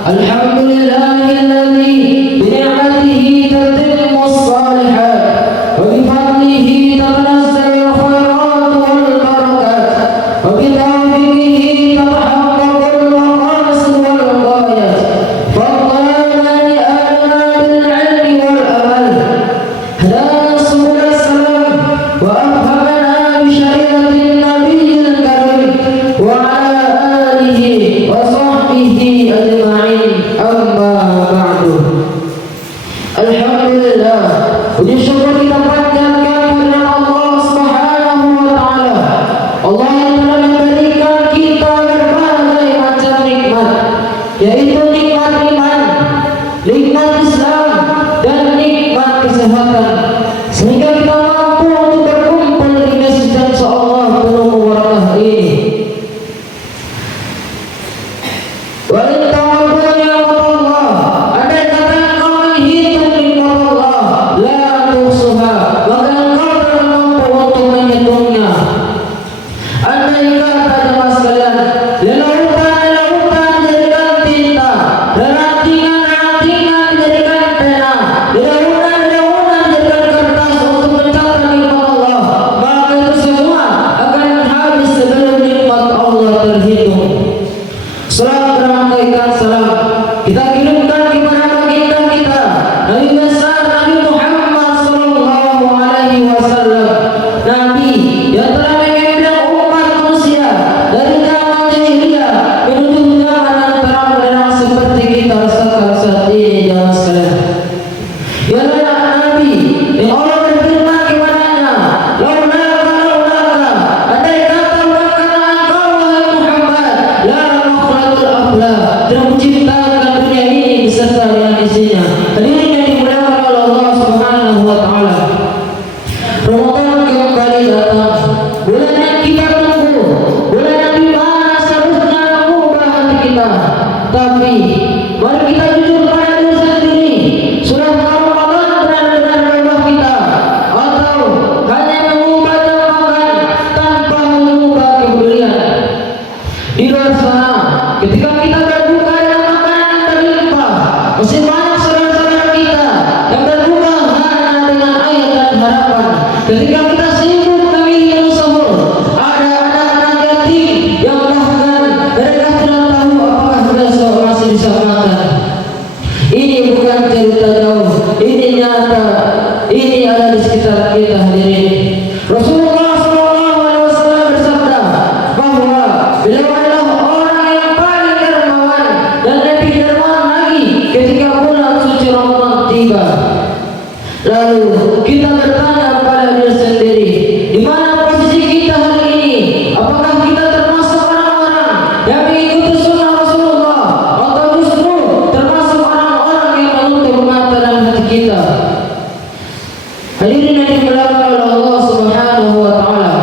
Alhamdulillahilladzi bini'matihi tatimmu shalihat wa bifadlihi tanazzalul khairat wal barakat wa bitawfiqihi tahaqqaqul maqasid wal ghayat fadlana li adama bil 'ilmi wal amal hadana subul salam wa afhamana bi syariatin nabiyil karim wa ala alihi wa sahbihi ajma'in amma ba'du. Alhamdulillah, puji syukur kita panjatkan kepada Allah Subhanahu wa taala. Allah yang telah memberikan kita berbagai macam nikmat, yaitu nikmat iman, nikmat Islam, dan nikmat kesehatan, sehingga kita mampu untuk berkumpul di masjid yang insyaallah penuh barakah ini. Ketika kita sibuk memilih sahur, ada anak-anak yatim yang bahkan mereka tidak tahu apakah besok masih bisa makan. Ini bukan cerita jauh, ini nyata, ini ada di sekitar kita hadirin. Rasulullah SAW bersabda bahwa beliau adalah orang yang paling dermawan dan lebih dermawan lagi ketika bulan suci Ramadan tiba. Lalu kita bertanya pada diri sendiri, di mana posisi kita hari ini? Apakah kita termasuk orang-orang yang mengikuti sunnah Rasulullah, atau justru termasuk orang-orang yang menutup mata dan hati kita? Hadirin yang dimuliakan oleh Allah Subhanahu wa taala.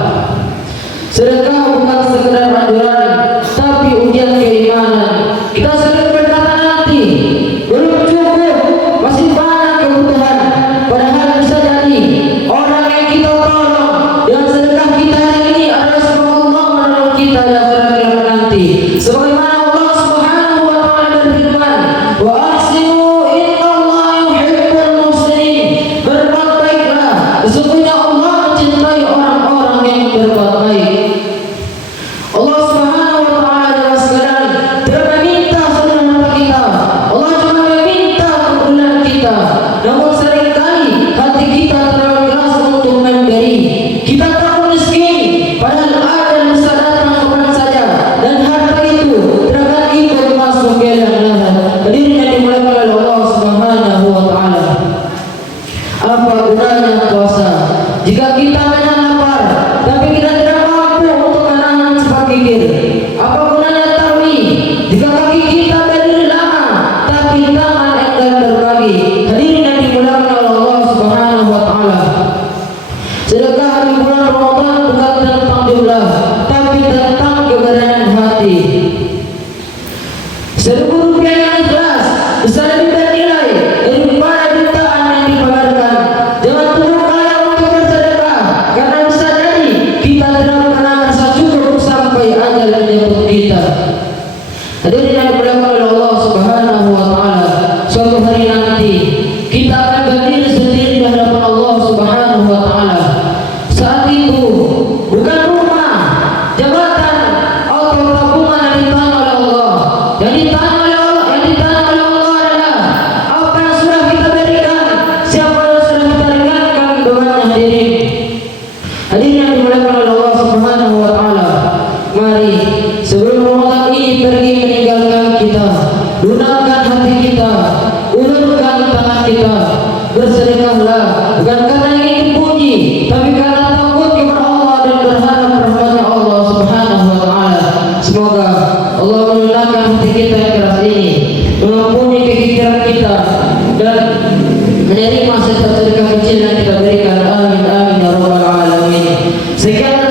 Sedekah bukan sekedar anjuran, tapi ujian keimanan. Kita sering berkata nanti belum cukup, masih banyak kebutuhan. Padahal bisa jadi orang yang kita tolong dengan sedekah kita hari ini adalah sebab Allah menolong kita di akhirat kiamat nanti. Sebagaimana Allah Subhanahu wa taala berfirman, "Wa ahsinu innallaha yuhibbul muhsinin." Berbuat baiklah, sesungguhnya Allah mencintai orang-orang yang berbuat baik. Allah Subhanahu wa taala dalam sekalian tidak meminta saudara kita. Allah cuma meminta kebenaran kita. Namun seringkali hati kita terlalu keras untuk memberi. Kita takut miskin, padahal ada yang bisa datang kapan saja, dan harta itu terkadang ikut masuk ke dalam lahan. Hadirin yang dimuliakan oleh Allah Subhanahu wa taala. Apa gunanya puasa jika kita menahan lapar, tapi kita tidak mampu untuk menahan cepat gigir? Apa gunanya tarawih jika kaki kita berdiri lama, tapi tangan enggan berbagi? Hadirin yang dimuliakan oleh Allah Subhanahu wa taala. Sedekah di bulan Ramadan bukan tentang jumlah, tapi tentang keberadaan hati. Seribu rupiah yang ikhlas bisa lebih bernilai daripada jutaan yang dipamerkan. Jangan tunggu kaya untuk bersedekah, karena bisa jadi kita tidak pernah merasa cukup sampai ajal menjemput kita. Hadirin yang dimuliakan oleh Allah Subhanahu Lunakkan hati kita, ulurkan tangan kita, bersedekahlah bukan karena ingin dipuji, tapi karena takut kepada Allah dan berharap rahmatnya Allah Subhanahu wa taala. Semoga Allah melunakkan hati kita yang keras ini, mengampuni kekikiran kita dan menerima sedekah kecil yang kita berikan. Amin amin ya rabbal alamin. Sekian